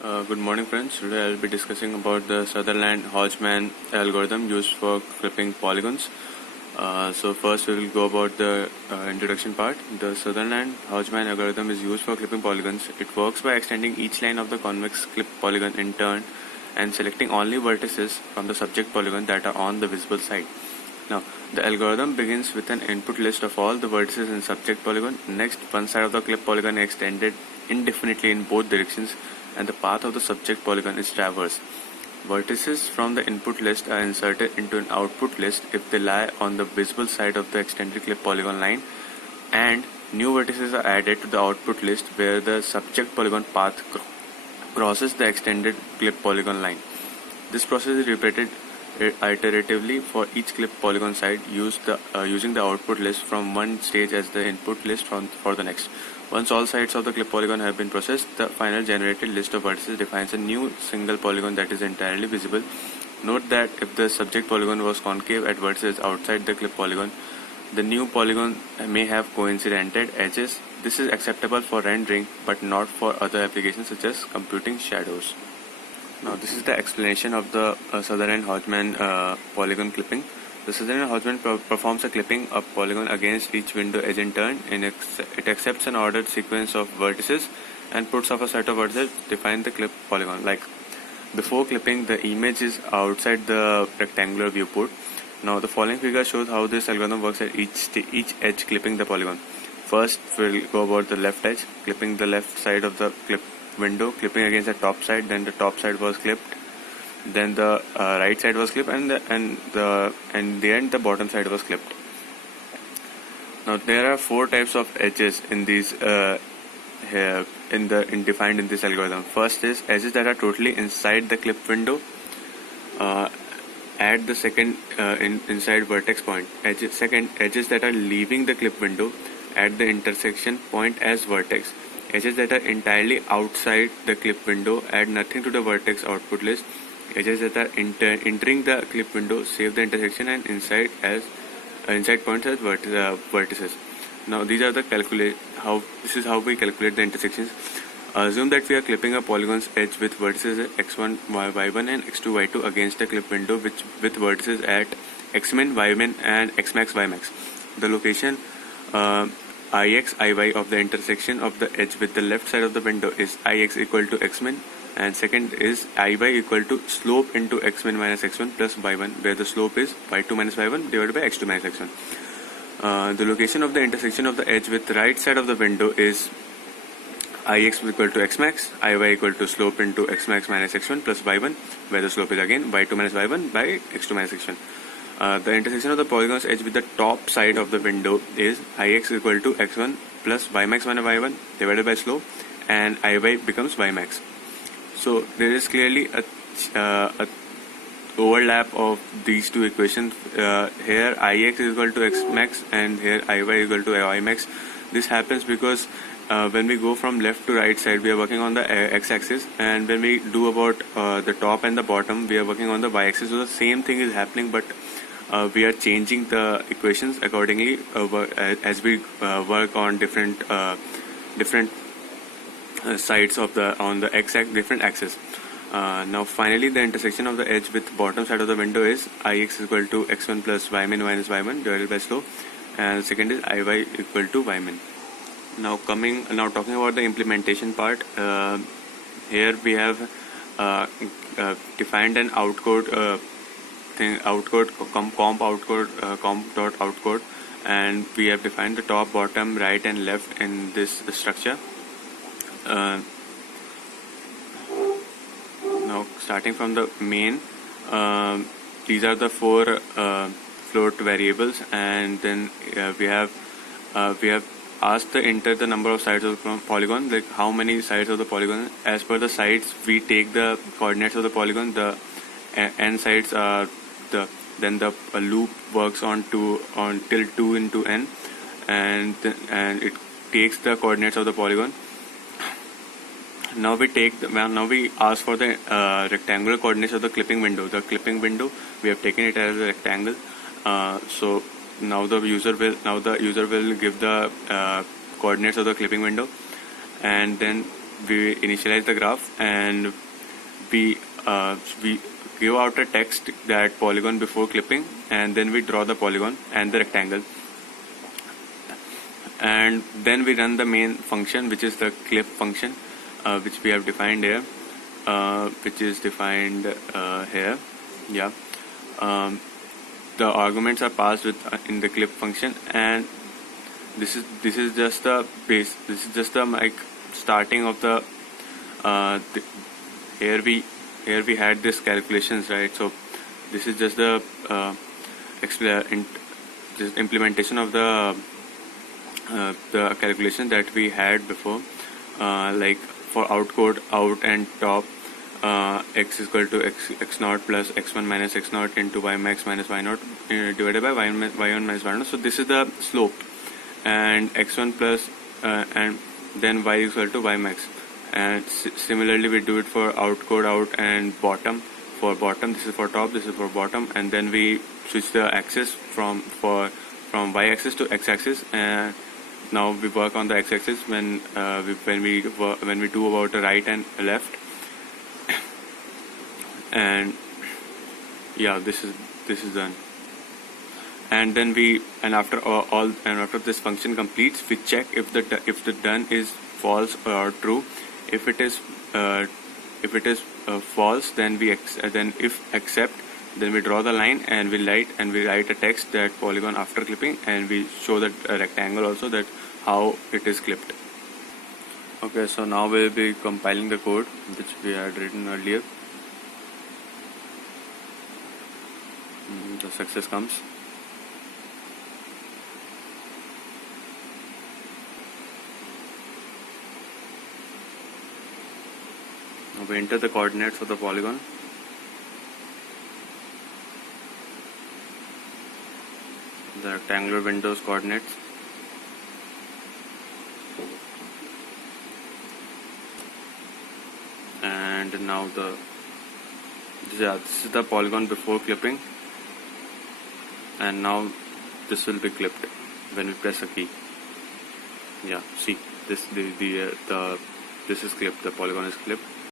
Good morning, friends. Today I'll be discussing about the Sutherland-Hodgman algorithm used for clipping polygons. So first we will go about the introduction part. The Sutherland-Hodgman algorithm is used for clipping polygons. It works by extending each line of the convex clip polygon in turn and selecting only vertices from the subject polygon that are on the visible side. Now, the algorithm begins with an input list of all the vertices in subject polygon. Next, one side of the clip polygon is extended indefinitely in both directions and the path of the subject polygon is traversed. Vertices from the input list are inserted into an output list if they lie on the visible side of the extended clip polygon line, and new vertices are added to the output list where the subject polygon path crosses the extended clip polygon line. This process is repeated iteratively for each clip polygon side using the output list from one stage as the input list for the next. Once all sides of the clip polygon have been processed, the final generated list of vertices defines a new single polygon that is entirely visible. Note that if the subject polygon was concave at vertices outside the clip polygon, the new polygon may have coincident edges. This is acceptable for rendering but not for other applications such as computing shadows. Now this is the explanation of the Sutherland-Hodgman polygon clipping. The Sutherland-Hodgman performs a clipping of polygon against each window edge in turn, and it accepts an ordered sequence of vertices and puts off a set of vertices to define the clip polygon. Like before clipping, the image is outside the rectangular viewport. Now the following figure shows how this algorithm works at each edge clipping the polygon. First, we'll go about the left edge, clipping the left side of the clip window, clipping against the top side. Then the top side was clipped. Then the right side was clipped, and the end the bottom side was clipped. Now there are four types of edges in these defined in this algorithm. First is edges that are totally inside the clip window at the second inside vertex point. Second, edges that are leaving the clip window at the intersection point as vertex. Edges that are entirely outside the clip window add nothing to the vertex output list. Edges that are entering the clip window save the intersection and inside points as vertices. Now these are the this is how we calculate the intersections. Assume that we are clipping a polygon's edge with vertices at x1 y1 and x2 y2 against the clip window with vertices at xmin ymin and xmax ymax. The location ix iy of the intersection of the edge with the left side of the window is ix equal to xmin, and second is iy equal to slope into xmin minus x1 plus y1, where the slope is y2 minus y1 divided by x2 minus x1. The location of the intersection of the edge with the right side of the window is ix equal to xmax, iy equal to slope into xmax minus x1 plus y1, where the slope is again y2 minus y1 by x2 minus x1. The intersection of the polygon's edge with the top side of the window is ix equal to x1 plus ymax minus y1 divided by slope, and iy becomes ymax. So there is clearly a overlap of these two equations. Here ix is equal to xmax and here iy is equal to ymax. This happens because when we go from left to right side, we are working on the x-axis, and when we do about the top and the bottom, we are working on the y-axis. So the same thing is happening, but we are changing the equations accordingly as we work on different sides of the x-axis, different axes. Now finally, the intersection of the edge with bottom side of the window is ix equal to x1 plus ymin minus y1 divided by slope, and second is iy equal to ymin. Now talking about the implementation part, here we have defined an outcode comp dot outcode, and we have defined the top, bottom, right and left in this structure. Now starting from the main, these are the four float variables, and then we have asked to enter the number of sides of the polygon, like how many sides of the polygon. As per the sides, we take the coordinates of the polygon. The n sides are then the loop works on till 2 into n, and it takes the coordinates of the polygon. Now we ask for the rectangular coordinates of the clipping window. The clipping window, we have taken it as a rectangle. So now the user will give the coordinates of the clipping window, and then we initialize the graph, and we give out a text that polygon before clipping, and then we draw the polygon and the rectangle, and then we run the main function, which is the clip function, which we have defined here, which is defined here. Yeah. The arguments are passed with in the clip function, and this is just the base. This is just the like starting of the here we had this calculations, right? So this is just the just implementation of the calculation that we had before, like for outcode out and top, x is equal to x naught plus x1 minus x naught into y max minus y naught divided by y1 minus y naught. So this is the slope, and x1 plus and then y is equal to y max. And similarly we do it for outcode out and bottom. For bottom, this is for top, this is for bottom, and then we switch the axis from y axis to x axis, and now we work on the x axis when we do about the right and left. And yeah, this is done. And then after this function completes, we check if the done is false or true. If it is false, then if accept, then we draw the line and we write a text that polygon after clipping, and we show that rectangle also, that how it is clipped. Okay, so now we'll be compiling the code which we had written earlier. The success comes. Now we enter the coordinates of the polygon. The rectangular window's coordinates. And now this is the polygon before clipping, and now this will be clipped when we press a key. Yeah, see, this is clipped. The polygon is clipped.